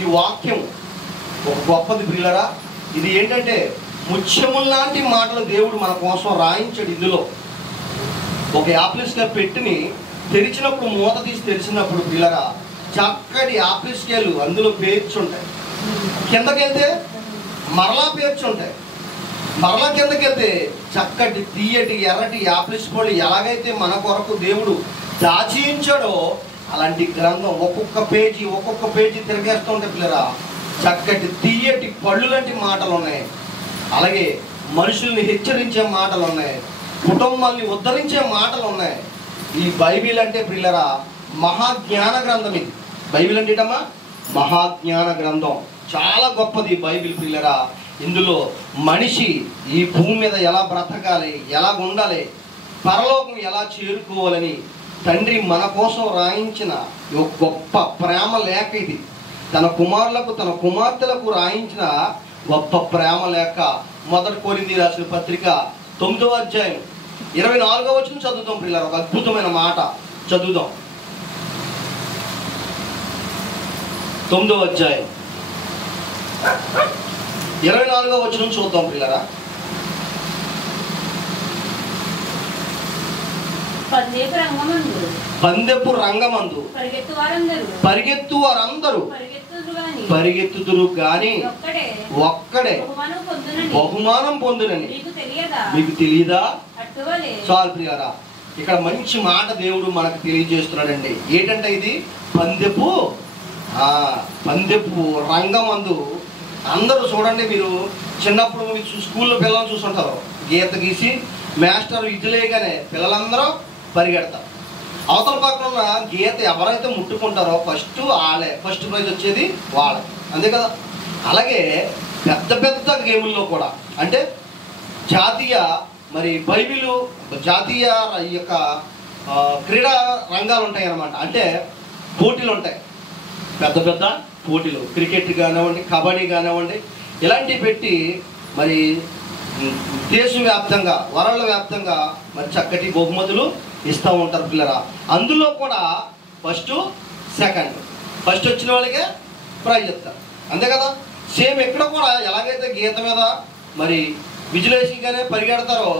ఈ వాక్యం ఒక గొప్పది ప్రియులరా. ఇది ఏంటంటే ముత్యముల లాంటి మాటలు దేవుడు మన కోసం రాయించాడు. ఇందులో ఒక యాప్లిస్గా పెట్టిని తెరిచినప్పుడు మూత తీసి తెరిచినప్పుడు ప్రియులరా చక్కటి యాపిల్ స్కేలు అందులో పేర్చుంటాయి. కిందకెళ్తే మరలా పేర్చుంటాయి. మరలా కిందకెళ్తే చక్కటి తీయటి ఎర్రటి యాపిల్స్ పళ్ళు ఎలాగైతే మన కొరకు దేవుడు దాచించాడో అలాంటి గ్రంథం ఒక్కొక్క పేజీ తిరిగేస్తూ ఉంటే పిల్లరా చక్కటి తీయటి పళ్ళు లాంటి మాటలు ఉన్నాయి. అలాగే మనుషుల్ని హెచ్చరించే మాటలు ఉన్నాయి, కుటుంబాల్ని ఉద్ధరించే మాటలు ఉన్నాయి. ఈ బైబిల్ అంటే పిల్లరా మహాజ్ఞాన గ్రంథం. ఇది బైబిల్ అంటే ఏంటమ్మా? మహాజ్ఞాన గ్రంథం. చాలా గొప్పది బైబిల్ పిల్లరా. ఇందులో మనిషి ఈ భూమి మీద ఎలా బ్రతకాలి, ఎలా ఉండాలి, పరలోకం ఎలా చేరుకోవాలని తండ్రి మన కోసం రాయించిన ఒక గొప్ప ప్రేమ లేఖ ఇది. తన కుమారులకు తన కుమార్తెలకు రాయించిన గొప్ప ప్రేమ లేఖ. 1 కొరింథీ రాసిన పత్రిక 9వ అధ్యాయం 24వ వచనం చదువుతాం పిల్లలు. ఒక అద్భుతమైన మాట చదువుదాం. 9వ అధ్యాయం 24వ వచనం చూద్దాం పిల్లరా. పందెపు రంగమందు పరిగెత్తు వారందరూ పరిగెత్తుదురు గాని ఒక్కడే బహుమానం పొందునని మీకు తెలియదా? చాలు ప్రియారా, ఇక్కడ మంచి మాట దేవుడు మనకు తెలియజేస్తున్నాడండి. ఏంటంటే ఇది పందెపు రంగమందు. అందరూ చూడండి, మీరు చిన్నప్పుడు స్కూల్లో పిల్లలు చూస్తుంటారు, గీత గీసి మాస్టర్ ఇటులేగానే పిల్లలందరూ పరిగెడతారు. అవతల పక్కన ఉన్న గీత ఎవరైతే ముట్టుకుంటారో ఫస్ట్ ప్రైజ్ వచ్చేది వాళ్ళకి, అంతే కదా. అలాగే పెద్ద పెద్ద గేముల్లో కూడా అంటే జాతీయ జాతీయ ఈ యొక్క క్రీడా రంగాలు ఉంటాయి అన్నమాట. అంటే పోటీలు ఉంటాయి, పెద్ద పెద్ద పోటీలు, క్రికెట్ కానివ్వండి, కబడ్డీ కానివ్వండి, ఇలాంటివి పెట్టి మరి దేశవ్యాప్తంగా వరల్డ్ వ్యాప్తంగా మరి చక్కటి బహుమతులు ఇస్తూ ఉంటారు పిల్లరా. అందులో కూడా ఫస్ట్ వచ్చిన వాళ్ళకే ప్రైజ్ ఇస్తారు, అంతే కదా. సేమ్ ఎక్కడ కూడా ఎలాగైతే గీత మీద మరి విజిలేషన్గానే పరిగెడతారో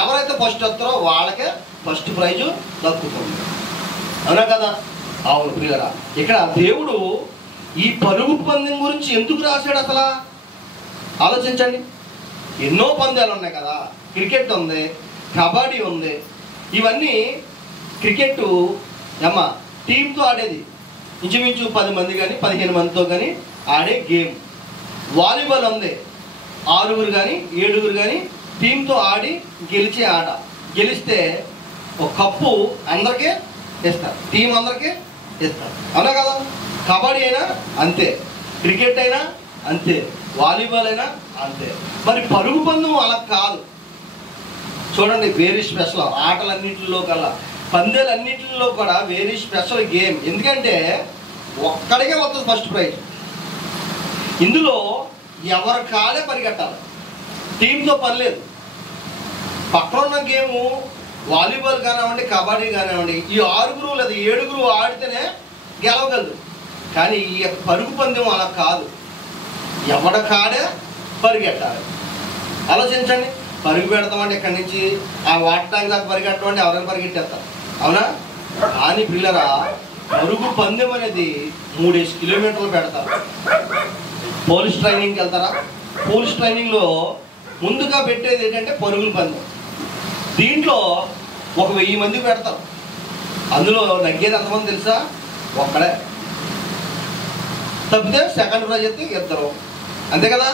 ఎవరైతే ఫస్ట్ వస్తారో వాళ్ళకే ఫస్ట్ ప్రైజు దక్కుతుంది, అవునా కదా. అవును పిల్లరా, ఇక్కడ దేవుడు ఈ పరుగు పందెం గురించి ఎందుకు రాశాడు అసలు ఆలోచించండి. ఎన్నో పందాలు ఉన్నాయి కదా, క్రికెట్ ఉంది, కబడ్డీ ఉంది. ఇవన్నీ క్రికెట్ టీంతో ఆడేది, ఇంచుమించు 10 మంది కానీ 15 మందితో కానీ ఆడే గేమ్. వాలీబాల్ ఉంది, 6 కానీ 7 కానీ టీంతో ఆడి గెలిచే ఆట. గెలిస్తే ఒక కప్పు అందరికీ ఇస్తారు, టీం అందరికీ ఇస్తారు, అవునా కదా. కబడ్డీ అయినా అంతే, క్రికెట్ అయినా అంతే, వాలీబాల్ అయినా అంతే. మరి పరుగు పందెం అలా కాదు చూడండి, వెరీ స్పెషల్. ఆటలన్నింటిలో కల్లా పందేలన్నింటిలో కూడా వెరీ స్పెషల్ గేమ్. ఎందుకంటే ఒక్కడికే వస్తుంది ఫస్ట్ ప్రైజ్. ఇందులో ఎవరి కాలే పరిగెట్టాలి, టీంతో పని లేదు. పక్కన ఉన్న గేము వాలీబాల్ కానివ్వండి, కబడ్డీ కానివ్వండి, ఈ 6 లేదా 7 ఆడితేనే గెలవగలరు. కానీ ఈ పరుగు పందెం అలా కాదు, ఎవరి కాడే పరిగెట్టాలి. ఆలోచించండి, పరుగు పెడతామంటే ఇక్కడి నుంచి ఆ వాటర్ ట్యాంక్ దాకా పరిగెట్టమంటే ఎవరైనా పరిగెట్టేస్తారు, అవునా. కానీ పిల్లరా పరుగు పందెం అనేది 3 కిలోమీటర్లు పెడతారు. పోలీస్ ట్రైనింగ్కి వెళ్తారా? పోలీస్ ట్రైనింగ్లో ముందుగా పెట్టేది ఏంటంటే పరుగుల పందెం. దీంట్లో 1000 మంది పెడతారు. అందులో నగ్గేది ఎంతమంది తెలుసా? ఒక్కడే. తప్పితే సెకండ్ ప్రైజ్ అయితే 2, అంతే కదా.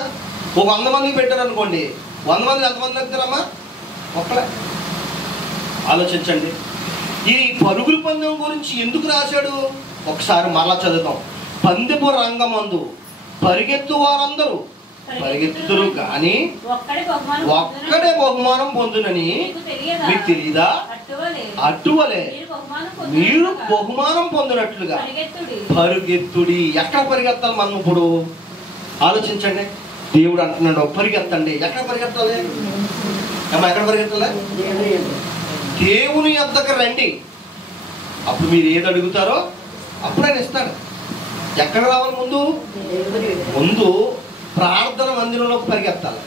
100 మందికి పెట్టారు అనుకోండి, 100 మంది ఎంతమంది నగ్గుతారమ్మా? ఒక్కడే. ఆలోచించండి, ఈ పరుగుల పందెం గురించి ఎందుకు రాశాడు ఒకసారి మరలా చదువుతాం. పందెపు రంగమందు పరిగెత్తు వారందరూ పరిగెత్తుతురు కానీ ఒక్కడే బహుమానం పొందునని మీకు తెలియదా? అటువలే మీరు బహుమానం పొందినట్లుగా పరిగెత్తుడి. ఎక్కడ పరిగెత్తాలి మనం ఇప్పుడు ఆలోచించండి. దేవుడు అంటున్నాడు పరిగెత్తండి. ఎక్కడ పరిగెత్తాలి? ఎక్కడ పరిగెత్తాలి? దేవుని యొద్దకు రండి, అప్పుడు మీరు ఏది అడుగుతారో అప్పుడు ఆయన ఇస్తాడు. ఎక్కడ రావాలి? ముందు ప్రార్థన మందిరంలోకి పరిగెత్తాలి.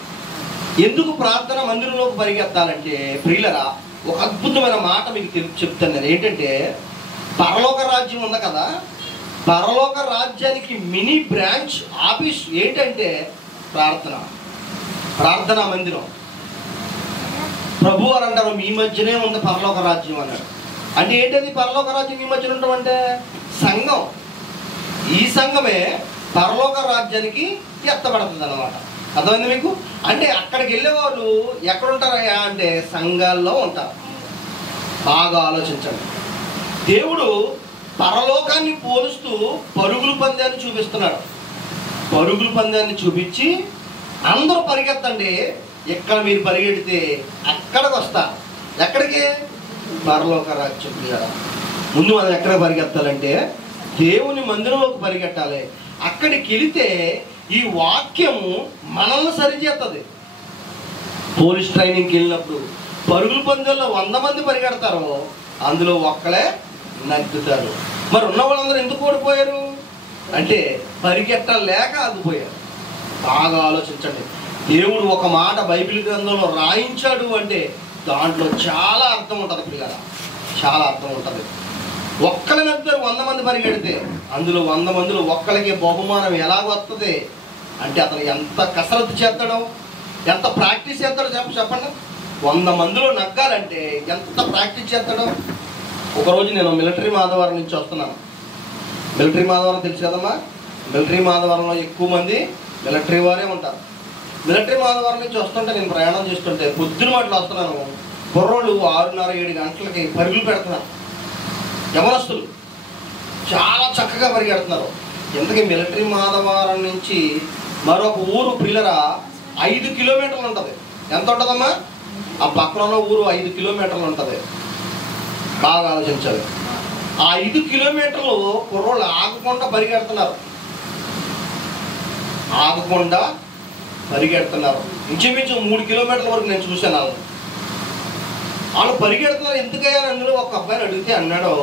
ఎందుకు ప్రార్థన మందిరంలోకి పరిగెత్తాలంటే ప్రియులరా, ఒక అద్భుతమైన మాట మీకు చెప్తాను నేను. ఏంటంటే, పరలోక రాజ్యం ఉంది కదా, పరలోక రాజ్యానికి మినీ బ్రాంచ్ ఆఫీస్ ఏంటంటే ప్రార్థనా మందిరం. ప్రభు అని అంటారు, మీ మధ్యనే ఉంది పరలోక రాజ్యం అన్నాడు. అంటే ఏంటది పరలోక రాజ్యం మీ మధ్యన ఉండడం అంటే? సంఘం. ఈ సంఘమే పరలోక రాజ్యానికి ఎత్తబడుతుంది అన్నమాట. అర్థమైంది మీకు? అంటే అక్కడికి వెళ్ళేవాళ్ళు ఎక్కడుంటారయ్యా అంటే సంఘాల్లో ఉంటారు. బాగా ఆలోచించండి. దేవుడు పరలోకాన్ని పోలుస్తూ పరుగుల పందాన్ని చూపిస్తున్నాడు. పరుగుల పందాన్ని చూపించి అందరూ పరిగెత్తండి, ఇక్కడ మీరు పరిగెడితే అక్కడికి వస్తారు. ఎక్కడికి? పరలోక రాజ్యం. ముందు మనం ఎక్కడ పరిగెత్తాలంటే దేవుని మందిరంలోకి పరిగెట్టాలి. అక్కడికి వెళితే ఈ వాక్యము మనల్ని సరిచేస్తుంది. పోలీస్ ట్రైనింగ్కి వెళ్ళినప్పుడు పరుగుల పందెంలో 100 మంది పరిగెడతారు, అందులో ఒక్కలే నగ్గుతారు. మరి ఉన్న వాళ్ళందరూ ఎందుకు ఓడిపోయారు అంటే పరిగెట్టలేక ఆగిపోయారు. బాగా ఆలోచించండి. దేవుడు ఒక మాట బైబిల్ గ్రంథంలో రాయించాడు అంటే దాంట్లో చాలా అర్థం ఉంటుంది పిల్లరా, చాలా అర్థం ఉంటుంది. ఒక్కరి నగ్గుతారు 100 మంది పరిగెడితే, అందులో 100 మందిలో ఒక్కరికి బహుమానం ఎలాగ వస్తుంది అంటే అతను ఎంత కసరత్తు చేస్తాడో, ఎంత ప్రాక్టీస్ చేస్తాడో చెప్పండి. 100 మందిలో నగ్గాలంటే ఎంత ప్రాక్టీస్ చేస్తాడో. ఒకరోజు నేను మిలిటరీ మాధవరం నుంచి వస్తున్నాను. మిలిటరీ మాధవరం తెలుసు కదమ్మా? మిలిటరీ మాధవరంలో ఎక్కువ మంది మిలిటరీ వారే ఉంటారు. మిలిటరీ మాధవరం నుంచి వస్తుంటే నేను ప్రయాణం చేస్తుంటే పొద్దున మాటలు వస్తున్నాను, కుర్రోళ్ళు 6:30-7 గంటలకి పరుగులు పెడుతున్నారు. యవనస్తులు చాలా చక్కగా పరిగెడుతున్నారు. ఎందుకంటే మిలిటరీ మాధవరం నుంచి మరొక ఊరు పిల్లరా 5 కిలోమీటర్లు ఉంటుంది. ఎంత ఉంటుందమ్మా? ఆ పక్కన ఉన్న ఊరు 5 కిలోమీటర్లు ఉంటుంది. బాగా ఆలోచించాలి. ఆ 5 కిలోమీటర్లు కుర్రోళ్ళు ఆగకుండా పరిగెడుతున్నారు. ఇంచుమించు 3 కిలోమీటర్ల వరకు నేను చూశాను వాళ్ళు పరిగెడుతున్నారు. ఎందుకయ్యా? అందులో ఒక అబ్బాయిని అడిగితే అన్నాడు,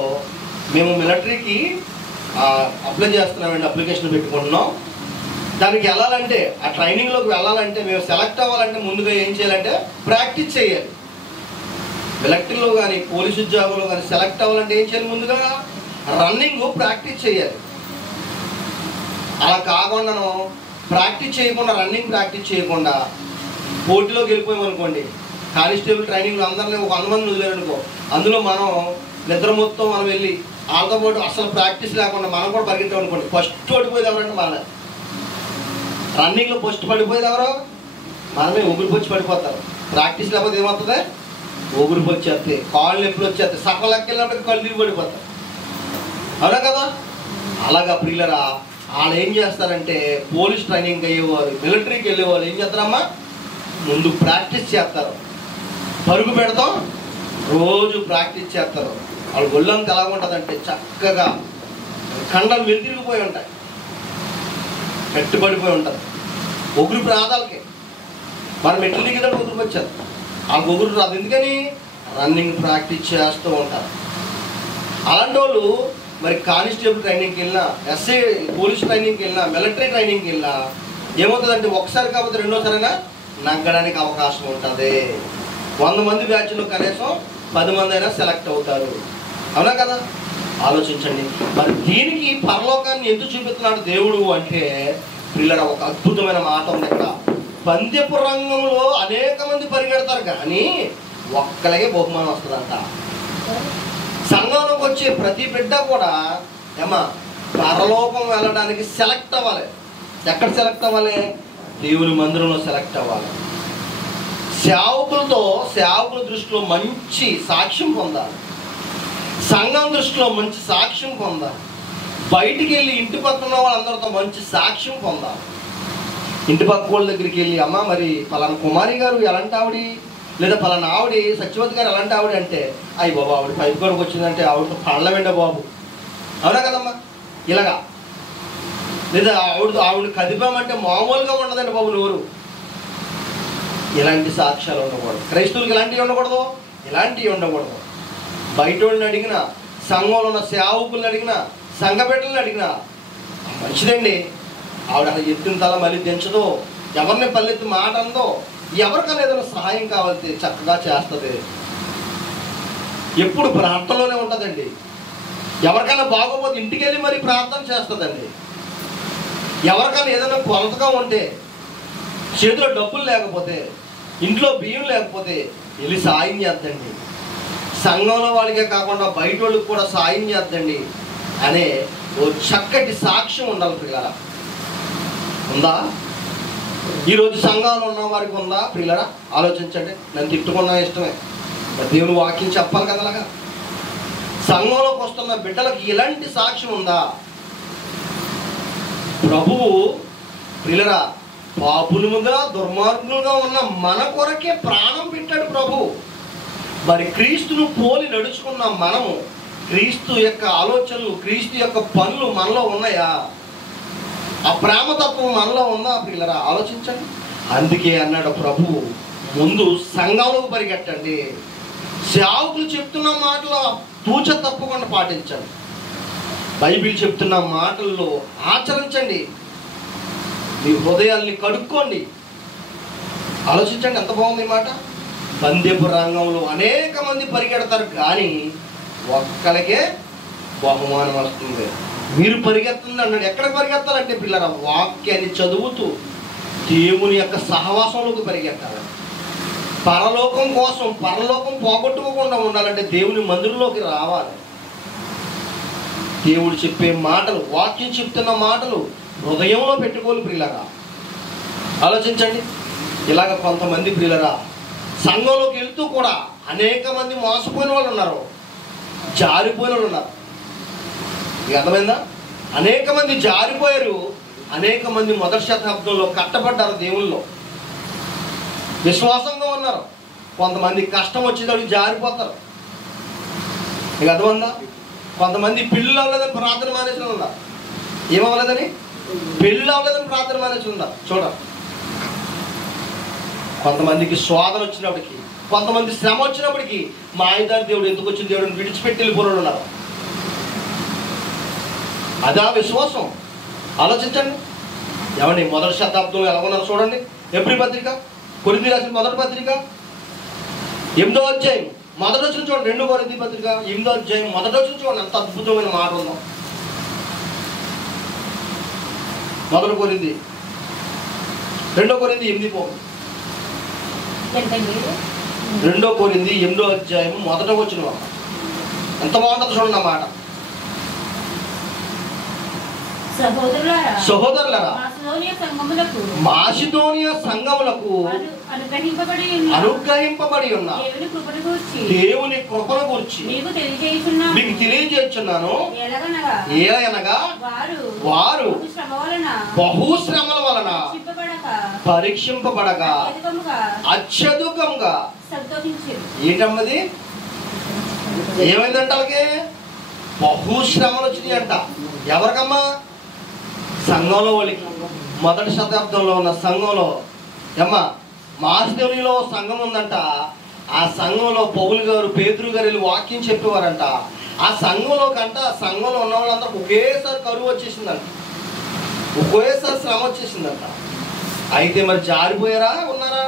మేము మిలిటరీకి అప్లై చేస్తున్నామండి, అప్లికేషన్ పెట్టుకుంటున్నాం. దానికి వెళ్ళాలంటే, ఆ ట్రైనింగ్లోకి వెళ్ళాలంటే, మేము సెలెక్ట్ అవ్వాలంటే ముందుగా ఏం చేయాలంటే ప్రాక్టీస్ చేయాలి. మిలిటరీలో కానీ పోలీసు ఉద్యోగంలో కానీ సెలెక్ట్ అవ్వాలంటే ఏం చేయాలి? ముందుగా రన్నింగ్ ప్రాక్టీస్ చేయాలి. అలా కాకుండాను ప్రాక్టీస్ చేయకుండా, రన్నింగ్ ప్రాక్టీస్ చేయకుండా పోటీలోకి వెళ్ళిపోయామనుకోండి, కానిస్టేబుల్ ట్రైనింగ్లో అందరినీ ఒక 100 మంది వదిలేరనుకో, అందులో మనం నిద్ర మొత్తం మనం వెళ్ళి వాళ్ళతో పాటు అసలు ప్రాక్టీస్ లేకుండా మనం కూడా పరిగెట్టాం అనుకోండి, ఫస్ట్ పడిపోయేది ఎవరంటే మన రన్నింగ్లో ఫస్ట్ పడిపోయేది ఎవరో మనమే. ఒగురిపోచ్చి పడిపోతారు. ప్రాక్టీస్ లేకపోతే ఏమవుతుంది? ఒగురిపోయి వచ్చేస్తాయి, కాళ్ళు ఎప్పుడు వచ్చేస్తాయి, సగం లెక్క వెళ్ళినప్పటికీ కళ్ళు తిరిగి పడిపోతారు. అవునా కదా? అలాగా ప్రియులరా, వాళ్ళు ఏం చేస్తారంటే పోలీస్ ట్రైనింగ్ అయ్యేవారు, మిలిటరీకి వెళ్ళేవాళ్ళు ఏం చేస్తారమ్మా? ముందు ప్రాక్టీస్ చేస్తారు. పరుగు పెడతాం, రోజు ప్రాక్టీస్ చేస్తారు. వాళ్ళు ఒళ్ళంతా ఎలా ఉంటుందంటే చక్కగా కండలు వెలితిరిగిపోయి ఉంటాయి, కట్టుబడిపోయి ఉంటుంది. ఒగురు ప్రాదాలకి మనం మెట్లు దిగేటప్పుడు ఒగురు వచ్చారు, ఆ ఒగురు రాదు. ఎందుకని? రన్నింగ్ ప్రాక్టీస్ చేస్తూ ఉంటారు. అలాంటి వాళ్ళు మరి కానిస్టేబుల్ ట్రైనింగ్కి వెళ్ళినా, ఎస్ఐ పోలీస్ ట్రైనింగ్కి వెళ్ళినా, మిలిటరీ ట్రైనింగ్కి వెళ్ళినా ఏమవుతుందంటే ఒకసారి కాకపోతే రెండోసారైనా నగ్గడానికి అవకాశం ఉంటుంది. 100 మంది బ్యాచ్లో కనీసం 10 మంది అయినా సెలెక్ట్ అవుతారు. అవునా కదా? ఆలోచించండి. మరి దీనికి పరలోకాన్ని ఎందుకు చూపిస్తున్నాడు దేవుడు అంటే పిల్లల ఒక అద్భుతమైన మాట ఉంది ఇక్కడ. పందెపు రంగంలో అనేక మంది పరిగెడతారు కానీ ఒక్కలకే బహుమానం వస్తుందంట. సంఘంలోకి వచ్చే ప్రతి బిడ్డ కూడా ఏమా పరలోకం వెళ్ళడానికి సెలెక్ట్ అవ్వాలి. ఎక్కడ సెలెక్ట్ అవ్వాలి? దేవుని మందిరంలో సెలెక్ట్ అవ్వాలి. సేవకుల దృష్టిలో మంచి సాక్ష్యం పొందాలి. సంఘం దృష్టిలో మంచి సాక్ష్యం పొందాలి. బయటికి వెళ్ళి ఇంటి పక్కన వాళ్ళందరితో మంచి సాక్ష్యం పొందాలి. ఇంటి పక్క వాళ్ళ దగ్గరికి వెళ్ళి, అమ్మ మరి పలానా కుమారి గారు ఎలాంటి ఆవిడ, లేదా పలానా ఆవిడ సత్యవతి గారు ఎలాంటి ఆవిడ అంటే, అయ్యి బాబు ఆవిడ పైపు గొడవకు వచ్చిందంటే ఆవిడతో పళ్ళ బాబు. అవునా కదమ్మా? ఇలాగా. లేదా ఆవిడ కదిపామంటే మామూలుగా ఉండదండి బాబు నోరు. ఇలాంటి సాక్ష్యాలు ఉండకూడదు. క్రైస్తవులకు ఇలాంటివి ఉండకూడదు, ఇలాంటివి ఉండకూడదు. బయట వాళ్ళని అడిగినా, సంఘంలో ఉన్న సేవకులను అడిగినా, సంఘ బిడ్డలను అడిగినా, అమ్మ మంచిదండి. ఆవిడ ఎత్తిన తల మళ్ళీ దించదో, ఎవరిని పల్లెత్తి మాట అందో, ఎవరికైనా ఏదైనా సహాయం కావాలంటే చక్కగా చేస్తుంది. ఎప్పుడు ప్రార్థనలోనే ఉంటుందండి. ఎవరికైనా బాగోపోతే ఇంటికి వెళ్ళి మరి ప్రార్థన చేస్తుందండి. ఎవరికైనా ఏదైనా కొలతగా ఉంటే, చేతిలో డబ్బులు లేకపోతే, ఇంట్లో బియ్యం లేకపోతే వెళ్ళి సాయం చేద్దండి. సంఘంలో వాళ్ళకే కాకుండా బయట వాళ్ళకి కూడా సాయం చేద్దండి అనే ఓ చక్కటి సాక్ష్యం ఉండాలి ప్రియులారా. ఉందా? ఈరోజు సంఘాలు ఉన్న వారికి ఉందా ప్రియులారా? ఆలోచించండి. నన్ను తిట్టుకున్నా ఇష్టమే, దేవుని వాక్యం చెప్పాలి కదా. అలాగా సంఘంలోకి వస్తున్న బిడ్డలకు ఇలాంటి సాక్ష్యం ఉందా? ప్రభువు ప్రియులారా, పాపులుగా దుర్మార్గులుగా ఉన్న మన కొరకే ప్రాణం పెట్టాడు ప్రభు. మరి క్రీస్తును పోలి నడుచుకున్న మనము, క్రీస్తు యొక్క ఆలోచనలు, క్రీస్తు యొక్క పనులు మనలో ఉన్నాయా? ఆ ప్రేమతత్వం మనలో ఉందా ప్రియులారా? ఆలోచించండి. అందుకే అన్నాడు ప్రభువు, ముందు సంఘంలోకి పరిగెట్టండి, సేవకులు చెప్తున్న మాటలు తూచ తప్పకుండా పాటించండి, బైబిల్ చెప్తున్న మాటల్లో ఆచరించండి, మీ హృదయాల్ని కడుక్కోండి. ఆలోచించండి, ఎంత బాగుంది మాట. బందెపు రంగంలో అనేక మంది పరిగెడతారు, కానీ ఒక్కడికే బహుమానం వస్తుంది. మీరు పరిగెత్తుంది అన్నాడు. ఎక్కడ పరిగెత్తాలంటే పిల్లల వాక్యాన్ని చదువుతూ దేవుని యొక్క సహవాసంలోకి పరిగెత్తాలి. పరలోకం కోసం, పరలోకం పోగొట్టుకోకుండా ఉండాలంటే దేవుని మందిరంలోకి రావాలి. దేవుడు చెప్పే మాటలు, వాక్యం చెప్తున్న మాటలు హృదయంలో పెట్టుకోవాలి ప్రియులరా. ఆలోచించండి. ఇలాగ కొంతమంది ప్రియులరా సంఘంలోకి వెళ్తూ కూడా అనేక మంది మోసపోయిన వాళ్ళు ఉన్నారు, జారిపోయిన వాళ్ళు ఉన్నారు. మీకు అర్థమైందా? అనేక మంది జారిపోయారు, అనేక మంది మొదటి శతాబ్దంలో కట్టబడ్డారు, దేవుల్లో విశ్వాసంగా ఉన్నారు. కొంతమంది కష్టం వచ్చేటప్పుడు జారిపోతారు. మీకు అర్థమైందా? కొంతమంది పెళ్ళి అవ్వలేదని ప్రార్థన మానేసిన ఉన్నారు. ఏమవ్వలేదని? పెళ్ళి అవ్వలేదని ప్రార్థన మానేసి ఉన్నారు. చూడండి, కొంతమందికి శోధన వచ్చినప్పటికీ, కొంతమంది శ్రమ వచ్చినప్పటికీ మా ఆయదారి దేవుడు ఎందుకు వచ్చిన దేవుడిని విడిచిపెట్టి వెళ్ళిపోయిన ఉన్నారు. అదా విశ్వాసం. ఆలోచించండి. ఏమండి, మొదటి శతాబ్దంలో ఎలా ఉన్నారు చూడండి. ఎబ్రీ పత్రిక, కొరింథీ రాసిన మొదటి పత్రిక 8వ అధ్యాయం మొదటి వచ్చిన చూడండి. 2 కొరింథీ పత్రిక 8వ అధ్యాయం మొదటి వచ్చిన చూడండి, ఎంత అద్భుతమైన మాట ఉందో. మొదటి కొరింథీ 2 కొరింథీ 8 పోండి. 2 కొరింథీ 8వ అధ్యాయం మొదట వచ్చిన ఎంత బాగుంటుంది చూడండి ఆ మాట. సహోదరులారా, మాసిదోనియా సంఘములకు అనుగ్రహింపబడి ఉన్న దేవుని కృపను గురించి మీకు తెలియజేస్తున్నాను. ఏలయనగా వారు బహుశ్రమల వలన పరీక్షింపబడగా అత్యధికంగా ఏంటమ్మది? ఏమైందంట? అలాగే బహుశ్రమలు వచ్చినాయి అంట. ఎవరికమ్మా? సంఘంలో వాళ్ళకి. మొదటి శతాబ్దంలో ఉన్న సంఘంలో ఏమ్మా మాసిదోనియాలో సంఘం ఉందంట. ఆ సంఘంలో పౌలు గారు, పేతురు గారు వెళ్ళి వాక్యం చెప్పేవారంట. ఆ సంఘంలో కంట, సంఘంలో ఉన్న వాళ్ళందరూ ఒకేసారి కరువు వచ్చేసిందంట, ఒకేసారి శ్రమ వచ్చేసిందంట. అయితే మరి జారిపోయారా, ఉన్నారా?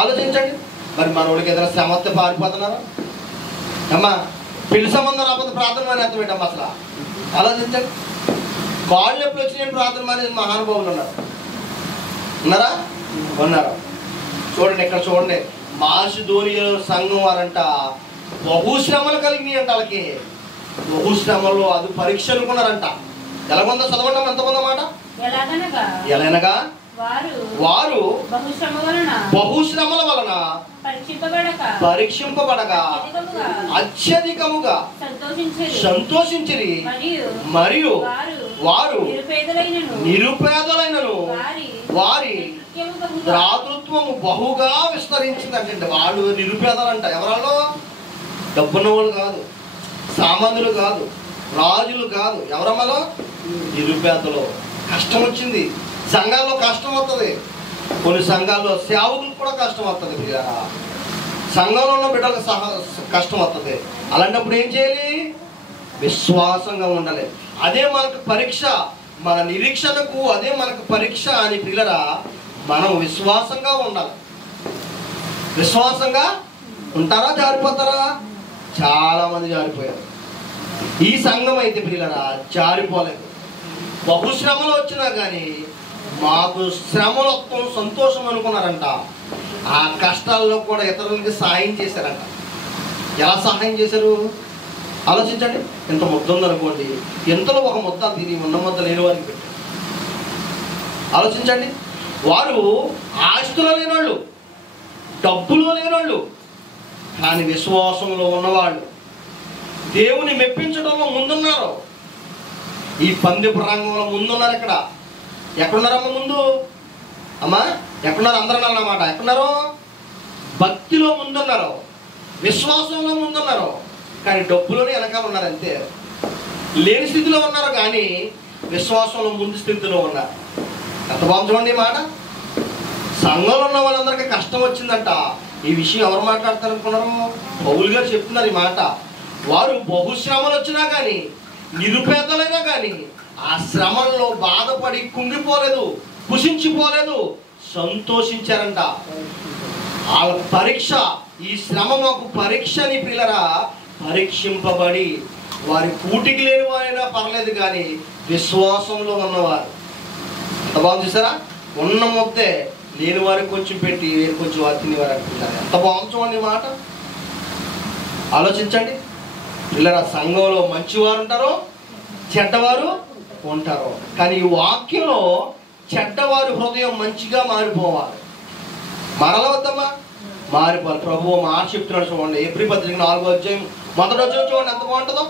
ఆలోచించండి. మరి మన వాళ్ళకి ఏదైనా శ్రమ వస్తే పారిపోతున్నారా? అమ్మా పెళ్లి సంబంధం రాకపోతే ప్రార్థన మానేస్తాం ఏంటమ్మా అసలు? ఆలోచించండి. కాళ్ళు ఎప్పుడు వచ్చినాయి ప్రార్థన మానేసి మహానుభావులు ఉన్నారా? ఉన్నారు. చూడండి, ఇక్కడ చూడండి. మాసిదోనియా సంఘం వారంట బహుశ్రమలు కలిగినాయి అంట. వాళ్ళకి బహుశ్రమలు, అది పరీక్ష అనుకున్నారంట. ఎలాగుందో చదవండి, ఎంత ఉందన్నమాట. ఎలాగనగా వారు బహుశ్రమల వలన పరీక్షింపబడగా అత్యధికముగా సంతోషించిరి, మరియు వారు నిరుపేదలైనను వారి దాతృత్వము బహుగా విస్తరించిందంటే. వాళ్ళు నిరుపేదలంట. ఎవరాళ్ళు? డబ్బున్న వాళ్ళు కాదు, సామాన్యులు కాదు, రాజులు కాదు. ఎవరమ్మలో? నిరుపేదలు. కష్టం వచ్చింది. సంఘాల్లో కష్టం వస్తుంది. కొన్ని సంఘాల్లో సేవకులకు కూడా కష్టం వస్తుంది. సంఘంలో ఉన్న బిడ్డలకు కష్టం వస్తుంది. అలాంటప్పుడు ఏం చేయాలి? విశ్వాసంగా ఉండాలి. అదే మనకు పరీక్ష, మన నిరీక్షణకు అదే మనకు పరీక్ష అని పిల్లరా, మనం విశ్వాసంగా ఉండాలి. విశ్వాసంగా ఉంటారా, జారిపోతారా? చాలా మంది జారిపోయారు. ఈ సంఘం అయితే పిల్లరా జారిపోలేదు. బహుశ్రమలు వచ్చినా కానీ మాకు శ్రమలు వస్తాం సంతోషం అనుకున్నారంట. ఆ కష్టాల్లో కూడా ఇతరులకి సహాయం చేశారంట. ఎలా సహాయం చేశారు ఆలోచించండి. ఎంత ముద్ద ఉందనుకోండి, ఎంతలో ఒక ముద్ద తిని ఉన్న ముద్ద లేని వారికి పెట్టారు. ఆలోచించండి. వారు ఆస్తులు లేనివాళ్ళు, డబ్బులో లేనివాళ్ళు, కానీ విశ్వాసంలో ఉన్నవాళ్ళు, దేవుని మెప్పించడంలో ముందున్నారు. ఈ పందెపు రంగంలో ముందున్నారు. ఎక్కడున్నారమ్మ ముందు? అమ్మా ఎక్కడున్నారు? అందరూ అన్నమాట. ఎక్కడున్నారు? భక్తిలో ముందున్నారు, విశ్వాసంలో ముందున్నారు, కానీ డబ్బులోనే వెనకాల ఉన్నారు. అంతే, లేని స్థితిలో ఉన్నారు కానీ విశ్వాసంలో ముందు స్థితిలో ఉన్నారు. ఎంత బాగుంది చూడండి ఈ మాట. సంఘంలో ఉన్న వాళ్ళందరికీ కష్టం వచ్చిందంట. ఈ విషయం ఎవరు మాట్లాడతారు అనుకున్నారు? పౌలు గారు చెప్తున్నారు ఈ మాట. వారు బహుశ్రమలు వచ్చినా కానీ, నిరుపేదలైనా కానీ ఆ శ్రమల్లో బాధపడి కుంగిపోలేదు, కుషించిపోలేదు, సంతోషించారంట. వాళ్ళ పరీక్ష, ఈ శ్రమ మాకు పరీక్షని పిల్లరా, పరీక్షింపబడి వారి కూటికి లేని వారైనా పర్లేదు కానీ విశ్వాసంలో ఉన్నవారు. ఎంత బాగుంది చూసారా? ఉన్న ముద్దే లేని వారికి కొంచెం పెట్టి వేరు కొంచెం వారు తినేవారు అనుకుంటారు. ఎంత బాగుంది చూడండి మాట. ఆలోచించండి పిల్లరా. సంఘంలో మంచివారు ఉంటారు, చెడ్డవారు ఉంటారు. కానీ ఈ వాక్యంలో చెడ్డవారి హృదయం మంచిగా మారిపోవాలి. మరలవద్దమ్మా, మారిపోవాలి. ప్రభువు మాట చెప్తున్నాడు చూడండి. ఎబ్రీ పత్రిక 4వ అధ్యాయం 1వ వచనం చూడండి ఎంత బాగుంటుందో.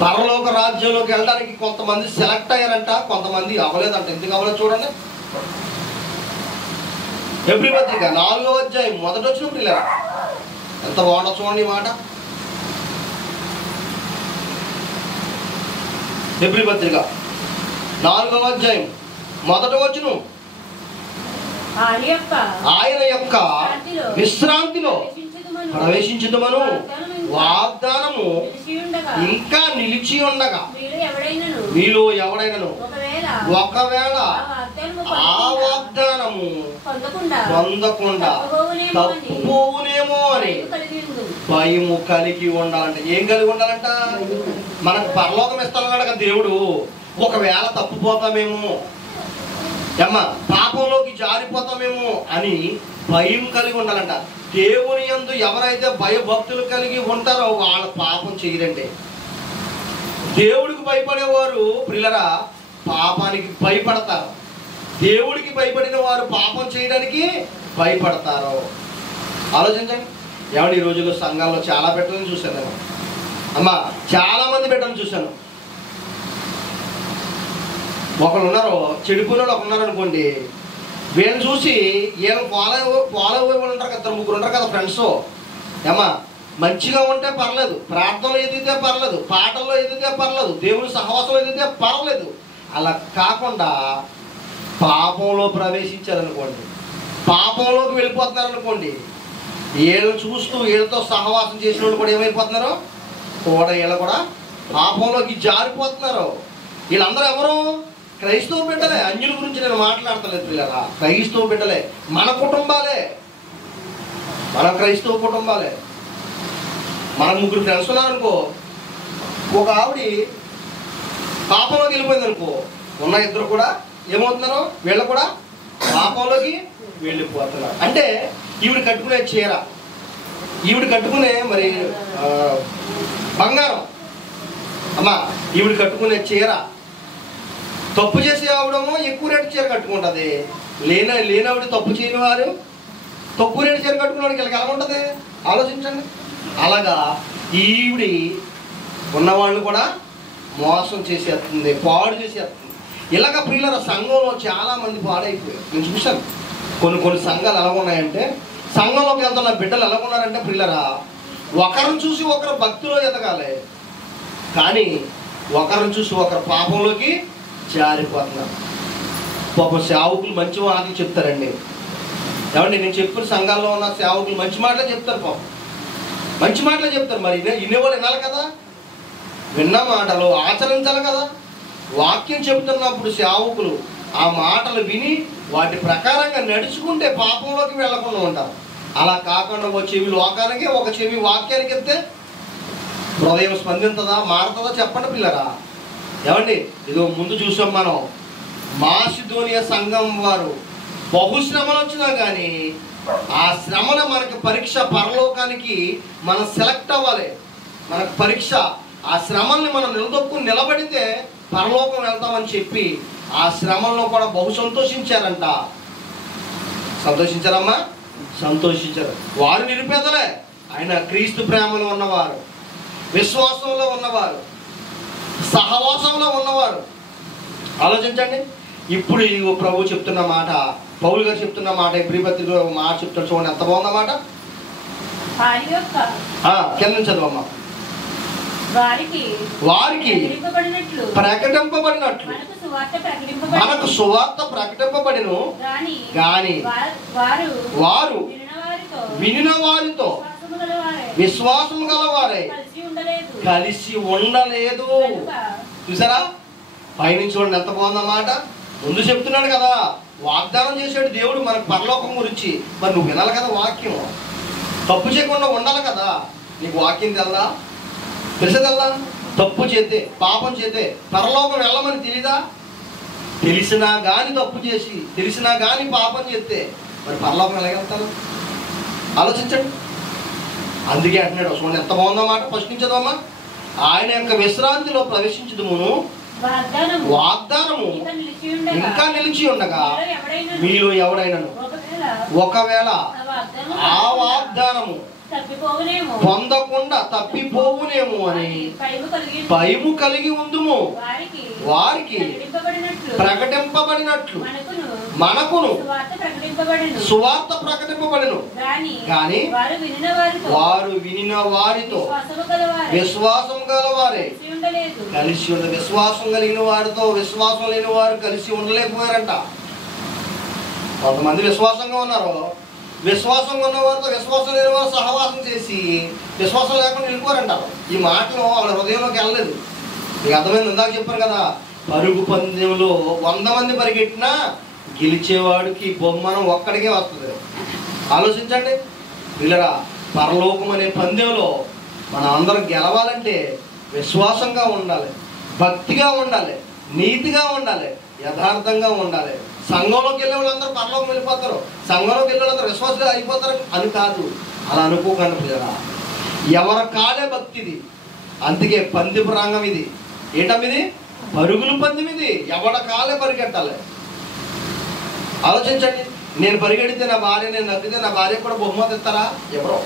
పరలోక రాజ్యంలోకి వెళ్ళడానికి కొంతమంది సెలెక్ట్ అయ్యారంట, కొంతమంది అవ్వలేదంట. ఎందుకు అవ్వలేదు చూడండి. ఎబ్రీ పత్రిక 4వ అధ్యాయం 1వ వచనం పిల్లరా ఎంత బాగుంటుందో చూడండి ఈ మాట. ఎబ్రీ పత్రిక 4వ అధ్యాయం 1వ వచనం. ఆయన యొక్క విశ్రాంతిలో ప్రవేశించుదుమను వాగ్దానము ఇంకా నిలిచి ఉండగా మీలో ఎవడైనను ఒకవేళ ఆ వాగ్దానము పొందకుండా తప్పుపోవునేమో అని భయము కలిగి ఉండాలంట. ఏం కలిగి ఉండాలంట? మనకు పరలోకం ఇస్తానన్నాడు కదా దేవుడు. ఒకవేళ తప్పుపోతామేమో, అమ్మ పాపంలోకి జారిపోతామేమో అని భయం కలిగి ఉండాలంట. దేవుని యందు ఎవరైతే భయభక్తులు కలిగి ఉంటారో వాళ్ళ పాపం చేయరండి. దేవుడికి భయపడేవారు ప్రియులరా పాపానికి భయపడతారు. దేవుడికి భయపడిన వారు పాపం చేయడానికి భయపడతారు. ఆలోచించండి. ఏమంటే ఈ రోజుల్లో సంఘాల్లో చాలా బిడ్డలను చూశాను నేను. అమ్మ చాలా మంది బిడ్డలను చూశాను. ఒకరు ఉన్నారు, చెడిపోయిన వాళ్ళు ఒకరు ఉన్నారు అనుకోండి. వీళ్ళని చూసి వీళ్ళని ఫాలో అయ్యే ఉంటారు కదా, 2 3 ఉంటారు కదా ఫ్రెండ్స్. ఏమా మంచిగా ఉంటే పర్లేదు, ప్రార్థనలో ఎదిగితే పర్లేదు, పాటల్లో ఎదిగితే పర్లేదు, దేవుని సహవాసంలో ఎదిగితే పర్లేదు. అలా కాకుండా పాపంలో ప్రవేశించారనుకోండి, పాపంలోకి వెళ్ళిపోతున్నారనుకోండి, వీళ్ళని చూస్తూ వీళ్ళతో సహవాసం చేసిన వాళ్ళు కూడా ఏమైపోతున్నారు కూడా, వీళ్ళు కూడా పాపంలోకి జారిపోతున్నారు. వీళ్ళందరూ ఎవరు? క్రైస్తవ బిడ్డలే. అన్యుల గురించి నేను మాట్లాడతలేదు పిల్లరా, క్రైస్తవ బిడ్డలే. మన కుటుంబాలే, మన క్రైస్తవ కుటుంబాలే. మన 3 ఫ్రెండ్స్ ఉన్నారనుకో, ఒక ఆవిడ పాపంలోకి వెళ్ళిపోయింది అనుకో, ఉన్న 2 కూడా ఏమవుతున్నారు? వీళ్ళు కూడా పాపంలోకి వెళ్ళిపోతున్నారు. అంటే ఈవిడ కట్టుకునే చీర, ఈవిడ కట్టుకునే మరి బంగారం, అమ్మా ఈవిడ కట్టుకునే చీర, తప్పు చేసే ఆవిడమో ఎక్కువ రేటు చీర కట్టుకుంటుంది. లేనవిడ తప్పు చేయని వారు తక్కువ రేటు చీర కట్టుకున్నవాడికి వీళ్ళకి ఎలా ఉంటుంది ఆలోచించండి. అలాగా ఈవిడి ఉన్నవాళ్ళు కూడా మోసం చేసేస్తుంది, పాడు చేసేస్తుంది. ఇలాగ ప్రియుల సంఘంలో చాలా మంది పాడైపోయారు. నేను చూశాను కొన్ని సంఘాలు ఎలా ఉన్నాయంటే, సంఘంలోకి వెళ్తున్న బిడ్డలు ఎలా ఉన్నారంటే ప్రియులరా, ఒకరిని చూసి ఒకరు భక్తిలో ఎదగాలి, కానీ ఒకరిని చూసి ఒకరు పాపంలోకి జారిపోతున్నారు. పాపం సేవకులు మంచి మాటలు చెప్తారండి. ఏమండి నేను చెప్పిన సంఘాల్లో ఉన్న సేవకులు మంచి మాటలే చెప్తారు, పాపం మంచి మాటలే చెప్తారు. మరి ఇన్నేవాళ్ళు వినాలి కదా. విన్న మాటలు ఆచరించాలి కదా. వాక్యం చెబుతున్నప్పుడు సేవకులు ఆ మాటలు విని వాటి ప్రకారంగా నడుచుకుంటే పాపంలోకి వెళ్ళకుండా ఉంటారు. అలా కాకుండా ఒక చెవి లోకానికి ఒక చెవి వాక్యానికి వెళ్తే హృదయం స్పందించదా, మారుతుందా? చెప్పండి పిల్లరా. ఏమండి, ఇదో ముందు చూసాం మనం, మాసిదోనియా సంఘం వారు బహుశ్రమలు వచ్చినా కానీ ఆ శ్రమను మనకు పరీక్ష, పరలోకానికి మనం సెలెక్ట్ అవ్వాలి. మనకు పరీక్ష, ఆ శ్రమల్ని మనం నిలబడితే పరలోకం వెళ్తామని చెప్పి ఆ శ్రమంలో కూడా బహు సంతోషించారంట. సంతోషించారమ్మా? సంతోషించారు. వారు నిరుపేదలే, ఆయన క్రీస్తు ప్రేమలో ఉన్నవారు, విశ్వాసంలో ఉన్నవారు, సహవాసంలో ఉన్నవారు. ఆలోచించండి. ఇప్పుడు ప్రభు చెప్తున్న మాట, పౌలు గారు చెప్తున్న మాట, ప్రియపత్రికలో మాట చెప్తారు చూడండి, ఎంత బాగుందన్నమాట. కింద నుంచి చదవమ్మా. వారికి ప్రకటింపబడినట్లు మనకు సువార్త ప్రకటింపబడిను గాని వారు వినిన వారితో విశ్వాసం గలవారే కలిసి ఉండలేదు. చూసారా? పైనుంచి చూడండి ఎంత బాగుందన్నమాట. ముందు చెప్తున్నాడు కదా, వాగ్దానం చేసాడు దేవుడు మనకు పరలోకం గురించి. మరి నువ్వు వినాలి కదా వాక్యం, తప్పు చేయకుండా ఉండాలి కదా. నీకు వాక్యం తెల్దా? తెలిసేదల్లా? తప్పు చేస్తే, పాపం చేస్తే పరలోకం వెళ్ళమని తెలీదా? తెలిసినా కానీ తప్పు చేసి, తెలిసినా కానీ పాపం చేస్తే మరి పరలోకం వెళ్ళగలుగుతారు? ఆలోచించండి. అందుకే అంటున్నాడు, చూడండి ఎంత బాగుందన్నమాట. ఫస్ట్ నుంచి చదవమ్మా. ఆయన యొక్క విశ్రాంతిలో ప్రవేశించదుమును, వాగ్దానము ఇంకా నిలిచి ఉండగా మీలో ఎవడైనాను ఒకవేళ ఆ వాగ్దానము పొందకుండా తప్పిపోవునేమో అని భయము కలిగి ఉందుము. వారికి ప్రకటింపబడినట్లు మనకును సువార్త ప్రకటింపబడిను కానీ వారు వినిన వారితో విశ్వాసం గలవారే కలిసి ఉండ. విశ్వాసం కలిగిన వారితో విశ్వాసం లేని వారు కలిసి ఉండలేకపోయారంట. కొంతమంది విశ్వాసంగా ఉన్నారు, విశ్వాసంగా ఉన్న వారితో విశ్వాసం లేని వారు సహవాసం చేసి విశ్వాసం లేకుండా వెళ్ళిపోరంటారు. ఈ మాటలు వాళ్ళ హృదయంలోకి వెళ్ళలేదు. మీకు అర్థమైంది? ఇందాక చెప్పారు కదా, పరుగు పందెంలో 100 మంది పరిగెట్టినా గెలిచేవాడికి బహుమానం ఒక్కడికే వస్తుంది. ఆలోచించండి పిల్లరా. పరలోకం అనే పందెంలో మనం అందరం గెలవాలంటే విశ్వాసంగా ఉండాలి, భక్తిగా ఉండాలి, నీతిగా ఉండాలి, యథార్థంగా ఉండాలి. సంఘంలోకి వెళ్ళే వాళ్ళందరూ పరలోకం వెళ్ళిపోతారు, సంఘంలోకి వెళ్ళే వాళ్ళందరూ విశ్వాసులు అయిపోతారు అని కాదు. అలా అనుకోకండి పిల్లరా. ఎవరి కాలే భక్తిది. అందుకే పందెపు రంగం ఇది. ఏంటమ్మిది? పరుగులు పందెం ఇది. ఎవడ కాలే పరిగెట్టాలి. ఆలోచించండి. నేను పరిగెడితే నా భార్య, నేను నగ్గితే నా భార్య కూడా బహుమతి ఇస్తారా? ఎవరో.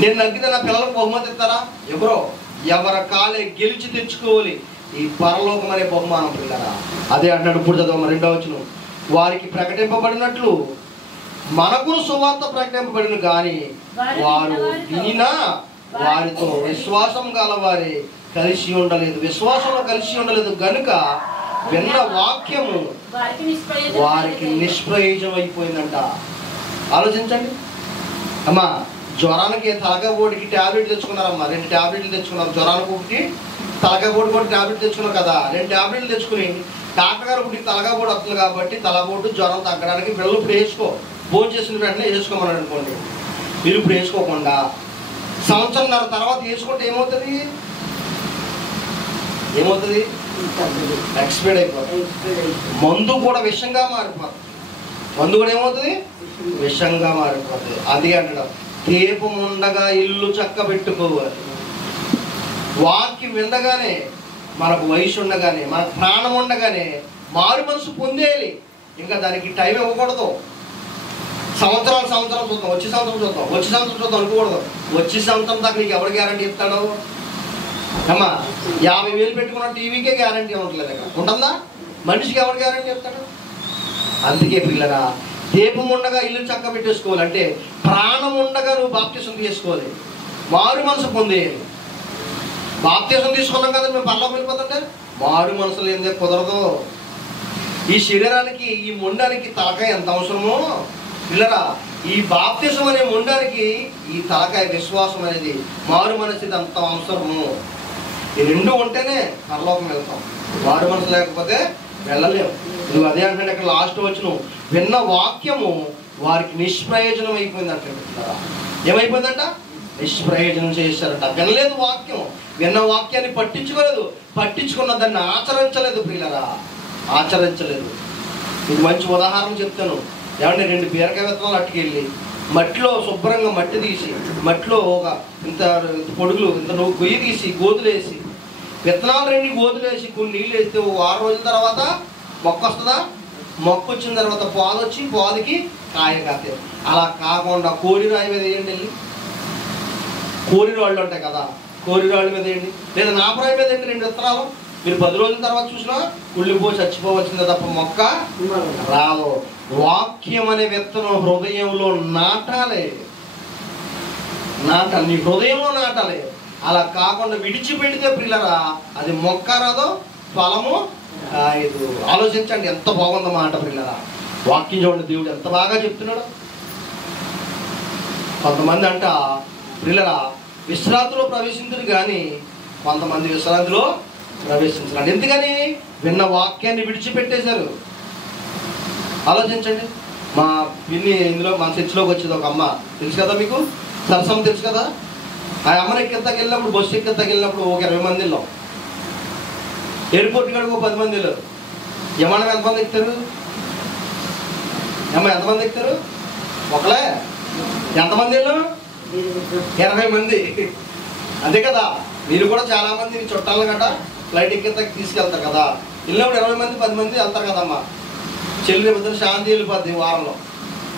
నేను నగ్గితే నా పిల్లలకు బహుమతి ఇస్తారా? ఎవరో. ఎవరి కాలే గెలిచి తెచ్చుకోవాలి ఈ పరలోకం అనే బహుమానం పిల్లరా. అదే అన్నాడు. ఇప్పుడు చదవ 2వ వచనం. వారికి ప్రకటింపబడినట్లు మనకు సువార్త ప్రకటింపబడిన కానీ వారు వినినా వారితో విశ్వాసం గలవారే కలిసి ఉండలేదు. విశ్వాసంలో కలిసి ఉండలేదు గనుక విన్న వాక్యము వారికి నిష్ప్రయోజనం అయిపోయిందంట. ఆలోచించండి అమ్మా. జ్వరానికి తలకాబోడికి ట్యాబ్లెట్ తెచ్చుకున్నారమ్మా. 2 ట్యాబ్లెట్లు తెచ్చుకున్నారు. జ్వరానికి ఒకటి, తలకాబోడి కూడా ట్యాబ్లెట్ తెచ్చుకున్నారు కదా. 2 ట్యాబ్లెట్లు తెచ్చుకుని డాక్టర్ గారు ఒకటి తలకాబోడి వస్తుంది కాబట్టి తలబోటు జ్వరం తగ్గడానికి పిల్లలు ఇప్పుడు వేసుకో, భోజనం చేసిన వెంటనే వేసుకోమని అనుకోండి. మీరు ఇప్పుడు వేసుకోకుండా సంవత్సరంన్నర తర్వాత వేసుకుంటే ఏమవుతుంది? ఎక్స్పైర్డ్ అయిపోతుంది. మందు కూడా విషంగా మారిపోతుంది. మందు కూడా ఏమవుతుంది? విషంగా మారిపోతుంది. అది అంటాడు, దీపం ఉండగా ఇల్లు చక్క పెట్టుకోవాలి. వాక్యం వినగానే, మనకు వయసు ఉండగానే, మనకు ప్రాణం ఉండగానే మారు మనసు పొందేయాలి. ఇంకా దానికి టైం ఇవ్వకూడదు. సంవత్సరం చూద్దాం, వచ్చే సంవత్సరం చూద్దాం అనుకోకూడదు. వచ్చే సంవత్సరం దాకా నీకు ఎవరు గ్యారంటీ ఇస్తాడు? అమ్మా 50,000 పెట్టుకున్న టీవీకే గ్యారంటీ ఉండట్లేదు. ఇక్కడ ఉంటుందా? మనిషికి ఎవరు గ్యారంటీ ఇస్తాడు? అందుకే పిల్లరా, దీపం ఉండగా ఇల్లు చక్క పెట్టేసుకోవాలి. అంటే ప్రాణం ఉండగా నువ్వు బాప్తిసం తీసుకోవాలి, మారు మనసు పొందేయాలి. బాప్తిసం తీసుకున్నాం కదా మేము పరలోకం వెళ్ళిపోతుంటే మారు మనసు లేదే కుదరదు. ఈ శరీరానికి, ఈ మొండానికి తలకాయ ఎంత అవసరమో పిల్లరా, ఈ బాప్తిసం అనే మొండానికి ఈ తలకాయ విశ్వాసం అనేది, మారు మనసు అంత అవసరము. ఈ రెండు ఉంటేనే పరలోకం వెళ్తాం. మారు మనసు లేకపోతే వెళ్ళలేము. నువ్వు అదే అంటే అక్కడ లాస్ట్ వచ్చిన విన్న వాక్యము వారికి నిష్ప్రయోజనం అయిపోయిందంట. ఏమైపోయిందంట? నిష్ప్రయోజనం చేశారంట. వినలేదు వాక్యం, విన్న వాక్యాన్ని పట్టించుకోలేదు, పట్టించుకున్న దాన్ని ఆచరించలేదు ప్రియులరా, ఆచరించలేదు. ఇది మంచి ఉదాహరణ చెప్తాను. ఏమంటే 2 బీరకాయ విత్తనాలు అట్టుకెళ్ళి మట్టిలో శుభ్రంగా మట్టి తీసి, మట్టిలో ఒక ఇంత పొడుగులు ఇంత గొయ్యి తీసి గోతులేసి, విత్తనాలు 2 గోతులేసి కొన్ని నీళ్ళు వేస్తే 6 రోజుల తర్వాత మొక్క వస్తుందా? మొక్క వచ్చిన తర్వాత పాదు వచ్చి పాదుకి కాయ కాతే. అలా కాకుండా కోడి రాయి మీద వేయండి, వెళ్ళి కోరి రాళ్ళు ఉంటాయి కదా, కోరి రాళ్ళ మీద వేయండి, లేదా నాపరాయి మీద వేయండి 2 విత్తనాలు. మీరు 10 రోజుల తర్వాత చూసినా కుళ్ళిపోయి చచ్చిపోవచ్చిందే తప్ప మొక్క రాదు. వాక్యం అనే విత్తనం హృదయంలో నాటాలి, నాటాలి, నీ హృదయంలో నాటాలి. అలా కాకుండా విడిచిపెడితే ప్రియులరా అది మొక్క రాదు, ఫలము కాయదు. ఆలోచించండి ఎంత బాగుందో మాట ప్రియులరా. వాక్యం చూడండి, దేవుడు ఎంత బాగా చెప్తున్నాడు. కొంతమంది అంట ప్రియులరా విశ్రాంతిలో ప్రవేశించరు, కానీ కొంతమంది విశ్రాంతిలో ప్రవేశించరు. ఎందుకని? విన్న వాక్యాన్ని విడిచిపెట్టేశారు. ఆలోచించండి. మా పిన్ని ఇందులో మన చర్చిలోకి వచ్చేది ఒక అమ్మ, తెలుసు కదా మీకు, సరసం తెలుసు కదా. ఆ అమ్మని ఎక్కింతకి వెళ్ళినప్పుడు, బస్సు ఎక్కింతకి వెళ్ళినప్పుడు ఒక 20 మంది వెళ్ళాం. ఎయిర్పోర్ట్ కాడికి 10 మంది వెళ్ళారు. విమానం ఎంతమంది ఎక్కుతారు? అమ్మ ఎంతమంది ఎక్కుతారు? ఒకలే. ఎంతమంది వెళ్ళాం? 20 మంది. అంతే కదా. మీరు కూడా చాలా మంది చుట్టాలను గట్రా ఫ్లైట్ ఎక్కింతకి తీసుకెళ్తారు కదా. వెళ్ళినప్పుడు 20 మంది 10 మంది వెళ్తారు కదమ్మా. చెల్లి రేపు శాంతి వెళ్ళిపోద్ది ఈ వారంలో,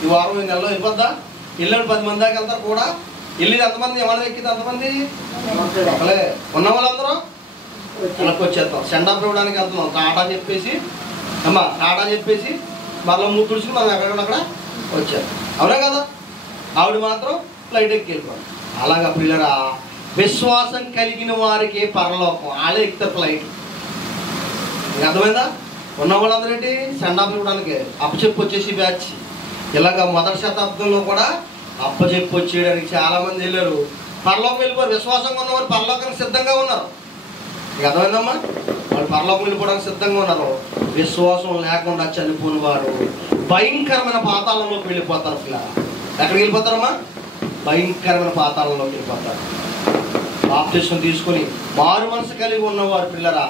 ఈ వారం ఈ నెలలో వెళ్ళిపోద్దా. వెళ్ళినప్పుడు 10 మంది దాకా వెళ్తారు కూడా. వెళ్ళేది ఎంతమంది? విమానం ఎక్కింది ఎంతమంది? ఒకలే. ఉన్న వాళ్ళందరూ వెనక్కి వచ్చేస్తాం. సెండాప్ ఇవ్వడానికి వెళ్తున్నాం. టాటా చెప్పేసి అమ్మా, టాటా చెప్పేసి మళ్ళీ మూడు తుడిచి మనం ఎక్కడక్కడ వచ్చారు. అవునా కదా. ఆవిడ మాత్రం ఫ్లైట్ ఎక్కి వెళ్ళిపోవాలి. అలాగా పిల్లరా విశ్వాసం కలిగిన వారికి పరలోకం, వాళ్ళే ఎక్కుతారు ఫ్లైట్. మీకు అర్థమైందా? ఉన్న వాళ్ళందరూ ఏంటి? సెండాప్ ఇవ్వడానికి అప్పచెప్పి వచ్చేసి బ్యాచ్. ఇలాగ మొదటి శతాబ్దంలో కూడా అప్పచెప్పి వచ్చేయడానికి చాలా మంది వెళ్ళారు. పరలోకం వెళ్ళిపోరు. విశ్వాసంగా ఉన్నవారు పరలోకానికి సిద్ధంగా ఉన్నారు. మీకు అర్థమైందమ్మా? వాళ్ళు పరలోకం వెళ్ళిపోవడానికి సిద్ధంగా ఉన్నారు. విశ్వాసం లేకుండా చనిపోయిన వారు భయంకరమైన పాతాళంలోకి వెళ్ళిపోతారు. పిల్లలు ఎక్కడికి వెళ్ళిపోతారమ్మా? భయంకరమైన పాతాళంలోకి వెళ్ళిపోతారు. బాప్తిస్మం తీసుకొని మారు మనసు కలిగి ఉన్నవారు పిల్లరా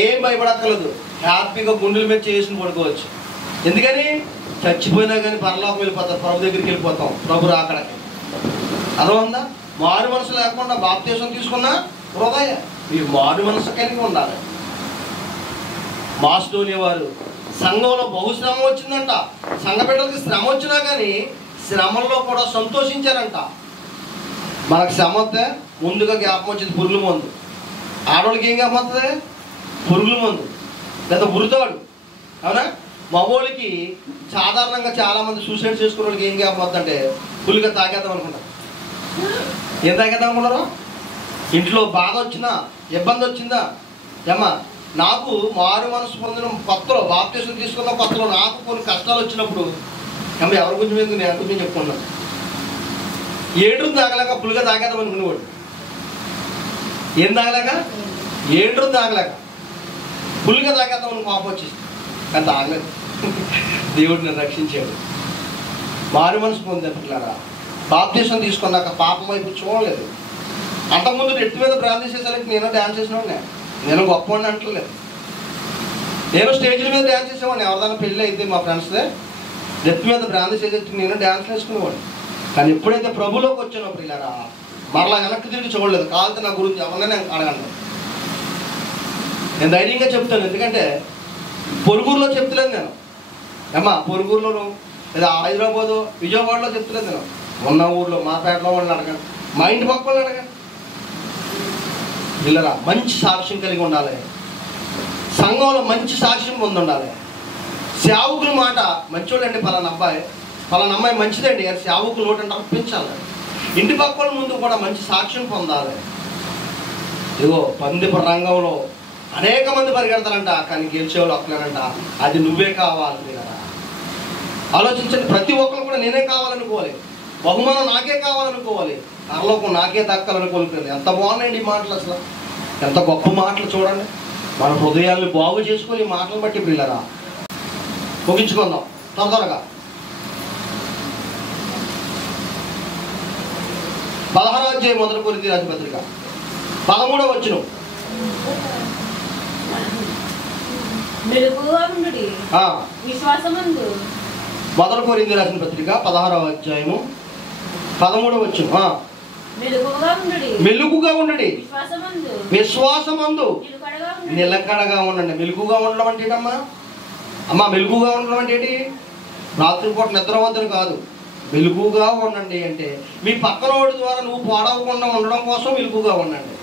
ఏం భయపడక్కర్లేదు. హ్యాపీగా గుండెల మీద చేసుకుని పడుకోవచ్చు. ఎందుకని? చచ్చిపోయినా కానీ పరలోకం వెళ్ళిపోతారు, ప్రభు దగ్గరికి వెళ్ళిపోతాం, ప్రభు రాకడకి. అర్థమైందా? మారు మనసు లేకుండా బాప్తిస్మం తీసుకున్నా హృదయ మీరు మారు మనసు కలిగి ఉండాలి. మాస్టోని వారు సంఘంలో బహుశ్రమ వచ్చిందంట. సంఘ బిడ్డలకి శ్రమ వచ్చినా కానీ శ్రమల్లో కూడా సంతోషించారంట. మనకు శ్రమ వస్తే ముందుగా జ్ఞాపకం వచ్చింది పురుగుల మందు. ఆడవాళ్ళకి ఏం జ్ఞాపకం వస్తుంది? పురుగుల మందు లేదా ఉరుతాడు. అవునా? మగోళ్ళకి సాధారణంగా చాలామంది సూసైడ్ చేసుకునే వాళ్ళకి ఏం జ్ఞాపకం వస్తుందంటే పులిగా తాగేద్దాం అనుకుంటారు. ఏం తాగేద్దాం అనుకున్నారు? ఇంట్లో బాధ వచ్చినా, ఇబ్బంది వచ్చిందా, ఏమ్మా నాకు మారు మనసు పొందిన కొత్తలో, బాప్తిస్మం తీసుకున్న కొత్తలో నాకు కొన్ని కష్టాలు వచ్చినప్పుడు ఏమో ఎవరి గురించి మీద నేను గురించి చెప్పుకున్నాను. ఏడురు తాగలేక పులిగా తాగేద్దాం అనుకునేవాడు. ఏం తాగలేక? ఏడురు తాగలేక పులిగా తాగేద్దాం అని కోపం వచ్చేసి, కానీ తాగలేదు. దేవుడు నన్ను రక్షించాడు. మారు మనసు పొందాను పిల్లరా. బాప్తిస్మం తీసుకున్నాక పాపం వైపు చూడలేదు. అంతకుముందు నెత్తి మీద బ్రాండ్ చేసేసరికి నేను డ్యాన్స్ చేసినవాడిని. నేను గొప్పవాడిని అంటలేదు. నేను స్టేజ్ల మీద డ్యాన్స్ చేసేవాడిని. ఎవరిదైనా పెళ్ళి అయితే మా ఫ్రెండ్స్దే నెత్తి మీద బ్రాండ్ చేసేసి నేను డ్యాన్స్ వేసుకునేవాడిని. కానీ ఎప్పుడైతే ప్రభులోకి వచ్చినప్పుడు ఇలారా మరలా వెనక్కి తిరిగి చూడలేదు. కావాలంటే నా గురించి ఎవరినైనా అడగండి, నేను ధైర్యంగా చెప్తాను. ఎందుకంటే పొరుగురులో చెప్తలేదు నేను. ఏమ్మా పొరుగురులోను లేదా హైదరాబాదు విజయవాడలో చెప్తలేదు నేను. ఉన్న ఊర్లో మా పేటలో వాళ్ళని అడగండి, మా ఇంటి పక్క వాళ్ళని అడగండి. పిల్లరా మంచి సాక్ష్యం కలిగి ఉండాలి. సంఘంలో మంచి సాక్ష్యం పొంది ఉండాలి. సేవకుల మాట మంచోడండి, పలానా అబ్బాయి పలానా అమ్మాయి మంచిదండి, సేవకులు నోటంటే అర్పించాలి. ఇంటి పక్క వాళ్ళ ముందు కూడా మంచి సాక్ష్యం పొందాలి. ఇదిగో పందిపు రంగంలో అనేక మంది పరిగెడతారంట, కానీ గెలిచేవాళ్ళు ఒక్కలేనంట. అది నువ్వే కావాలి. పిల్లరా ఆలోచించండి. ప్రతి ఒక్కరు కూడా నేనే కావాలనుకోవాలి, బహుమానం నాకే కావాలనుకోవాలి, పరలోకం నాకే దక్కాలనుకోవాలి. ఎంత బాగున్నాయండి ఈ మాటలు. అసలు ఎంత గొప్ప మాటలు చూడండి. మన హృదయాల్ని బాగు చేసుకొని మాటలు బట్టి పిల్లరా ముగించుకుందాం త్వరగా. 16వ అధ్యాయం మొదటి కొరింథీ రాసిన పత్రిక 13వ వచనం. మొదటి కొరింథీ రాసిన పత్రిక 16వ అధ్యాయము 13వ వచనం. మెలుగుగా ఉండండి, విశ్వాసమందు నిలకడగా ఉండండి. మెలుగుగా ఉండడం అంటే ఏంటమ్మా? అమ్మా మెలుగుగా ఉండడం అంటే ఏంటి? రాత్రిపూట నిద్రవద్దని కాదు. మెలుగుగా ఉండండి అంటే మీ పక్కన వాడి ద్వారా నువ్వు పాడవకుండా ఉండడం కోసం మెలుగుగా ఉండండి.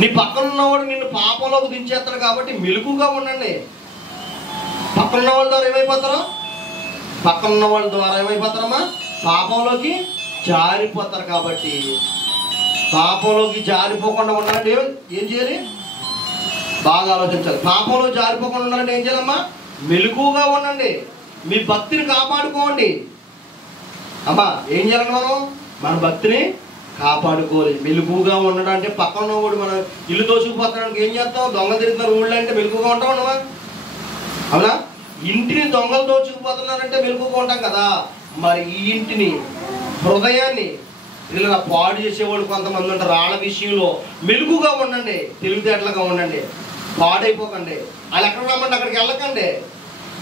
నీ పక్కన ఉన్నవాడు నిన్ను పాపంలోకి దించేస్తాడు కాబట్టి మెలుగుగా ఉండండి. పక్కన ఉన్న వాళ్ళ ద్వారా ఏమైపోతారో, పక్కన ఉన్న వాళ్ళ ద్వారా ఏమైపోతారమ్మా? పాపంలోకి జారిపోతారు. కాబట్టి పాపంలోకి జారిపోకుండా ఉండాలంటే ఏం చేయాలి? బాగా ఆలోచించాలి. పాపంలో జారిపోకుండా ఉండాలంటే ఏం చేయాలమ్మా? మెలుగుగా ఉండండి, మీ భక్తిని కాపాడుకోండి. అమ్మా ఏం చేయాలండి? మన భక్తిని కాపాడుకోవాలి. మెలుగుగా ఉండడం అంటే పక్కన ఉన్నవాడు మన ఇల్లు దోచుకుపోతాడానికి ఏం చేస్తావు? దొంగలు తిరుగుతున్నారు ఊళ్ళో అంటే మెలుగుగా ఉంటావు ఉండవా? అవునా? ఇంటిని దొంగలు దోచుకుపోతున్నారంటే మెలుగుగా ఉంటాం కదా. మరి ఈ ఇంటిని, హృదయాన్ని ఇలా పాడు చేసేవాడు కొంతమంది ఉంటారు. వాళ్ళ విషయంలో మెలుగుగా ఉండండి, తెలివితేటలుగా ఉండండి, పాడైపోకండి. వాళ్ళు ఎక్కడ రమ్మంటే అక్కడికి వెళ్ళకండి.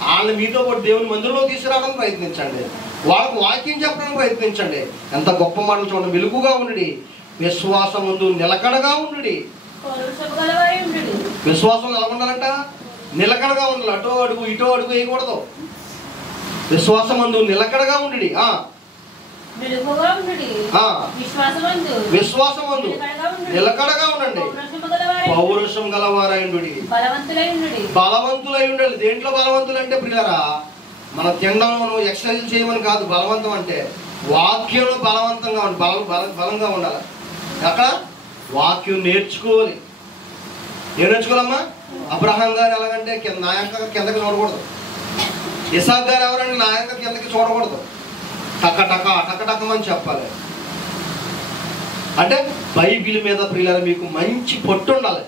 వాళ్ళని మీతో పాటు దేవుని మందిరంలో తీసుకురావడానికి ప్రయత్నించండి, వాళ్ళకు వాక్యం చెప్పడానికి ప్రయత్నించండి. ఎంత గొప్ప మాటలు చూడండి. మెలుగుగా ఉండి, విశ్వాసం ముందు నిలకడగా ఉండి. విశ్వాసం ఎలా ఉండాలంట? నిలకడగా ఉండాలి. అటో అడుగు ఇటో అడుగు వేయకూడదు. విశ్వాసం ముందు నిలకడగా ఉండి, విశ్వాసమందు నిలకడగా ఉండండి, పౌరుషం గలవారైండు, బలవంతులై ఉండాలి. దేంట్లో బలవంతులు అంటే ప్రియులారా, మన తినడం మనం ఎక్సర్సైజ్ చేయమని కాదు. బలవంతం అంటే వాక్యంలో బలవంతంగా బలంగా ఉండాలి. అక్కడ వాక్యం నేర్చుకోవాలి. ఏం నేర్చుకోవాలమ్మా? అబ్రహాం గారు ఎలాగంటే నా యొక్క కిందకి చూడకూడదు. ఇసాక్ గారు ఎవరంటే నా యొక్క కిందకి చూడకూడదు. టకటకమని చెప్పాలి. అంటే బైబిల్ మీద ప్రియులారా మీకు మంచి పట్టు ఉండాలి,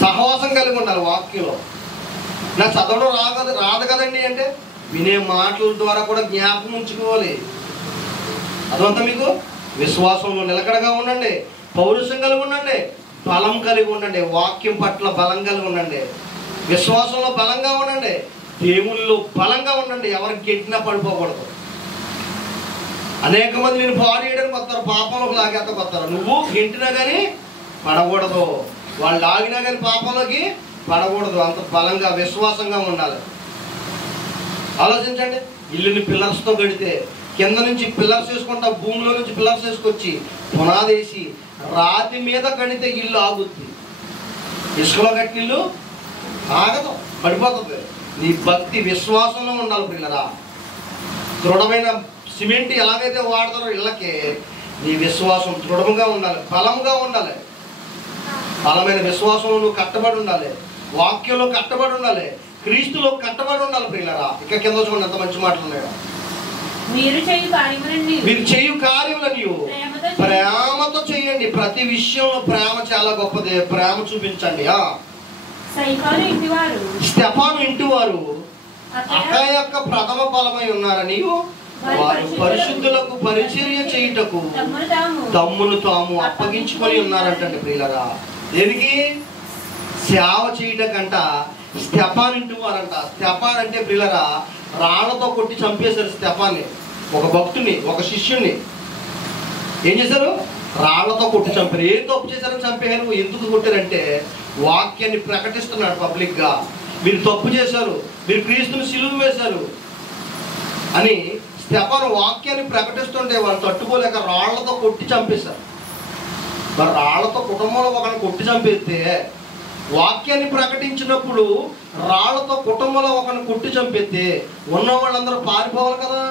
సహవాసం కలిగి ఉండాలి. వాక్యంలో నాకు చదవడం రాదు కదండి అంటే వినే మాటల ద్వారా కూడా జ్ఞాపకం ఉంచుకోవాలి. అదంతా మీకు విశ్వాసంలో నిలకడగా ఉండండి, పౌరుషం కలిగి ఉండండి, బలం కలిగి ఉండండి. వాక్యం పట్ల బలం కలిగి ఉండండి, విశ్వాసంలో బలంగా ఉండండి, దేవుళ్ళలో బలంగా ఉండండి. ఎవరికి గెట్టినా పడిపోకూడదు. అనేక మంది నేను పాడు చేయడానికి వస్తారు, పాపంలోకి లాగేస్తాకు వస్తారు. నువ్వు గెంటినా కానీ పడకూడదు, వాళ్ళు లాగినా కానీ పాపంలోకి పడకూడదు. అంత బలంగా విశ్వాసంగా ఉండాలి. ఆలోచించండి. ఇల్లుని పిల్లర్స్తో కడితే కింద నుంచి పిల్లర్స్ వేసుకుంటా, భూమిలో నుంచి పిల్లర్స్ వేసుకొచ్చి పునాది వేసి రాతి మీద కడితే ఇల్లు ఆగుద్ది. ఇసుకలో కట్టిన ఇల్లు ఆగదు, పడిపోతుంది. నీ భక్తి విశ్వాసంలో ఉండాలి పిల్లరా. దృఢమైన సిమెంట్ ఎలాగైతే వాడతారో ఇళ్ళకి, నీ విశ్వాసం దృఢంగా ఉండాలి, బలంగా ఉండాలి. బలమైన విశ్వాసంలో నువ్వు కట్టబడి ఉండాలి, వాక్యంలో కట్టబడి ఉండాలి, క్రీస్తులో కట్టబడి ఉండాలి ప్రియులారా. ఇక కింద చూడండి ఎంత మంచి మాటలు ఉన్నాయో. మీరు చేయు కార్యములని ప్రేమతో చేయండి. ప్రతి విషయంలో ప్రేమ చాలా గొప్పది. ప్రేమ చూపించండి. స్టెఫాను ఇంటివారు అక్కయ్య యొక్క ప్రథమ ఫలమై ఉన్నారని వారు పరిశుద్ధులకు పరిచర్య చేయుటకు తమ్మును తాము అప్పగించుకొని ఉన్నారంటే ప్రియులరా. దేనికి? సేవ చేయటకంట స్టెఫాన్ ఇంటివారంట. స్టెఫాన్ అంటే ప్రియులరా రాళ్లతో కొట్టి చంపేశారు స్టెఫాన్ని. ఒక భక్తుని, ఒక శిష్యుణ్ణి ఏం చేశారు? రాళ్లతో కొట్టి చంపారు. ఏం తప్పు చేశారని చంపేశారు? ఎందుకు కొట్టారంటే వాక్యాన్ని ప్రకటిస్తున్నాడు పబ్లిక్గా. మీరు తప్పు చేశారు, మీరు క్రీస్తుని సిలువ వేశారు అని స్టెఫాను వాక్యాన్ని ప్రకటిస్తుంటే వాళ్ళు తట్టుకోలేక రాళ్లతో కొట్టి చంపేశారు. మరి రాళ్లతో కుటుంబంలో ఒకరిని కొట్టి చంపేస్తే, వాక్యాన్ని ప్రకటించినప్పుడు రాళ్లతో కుటుంబంలో ఒకరిని కొట్టి చంపేస్తే ఉన్న వాళ్ళందరూ పారిపోవాలి కదా.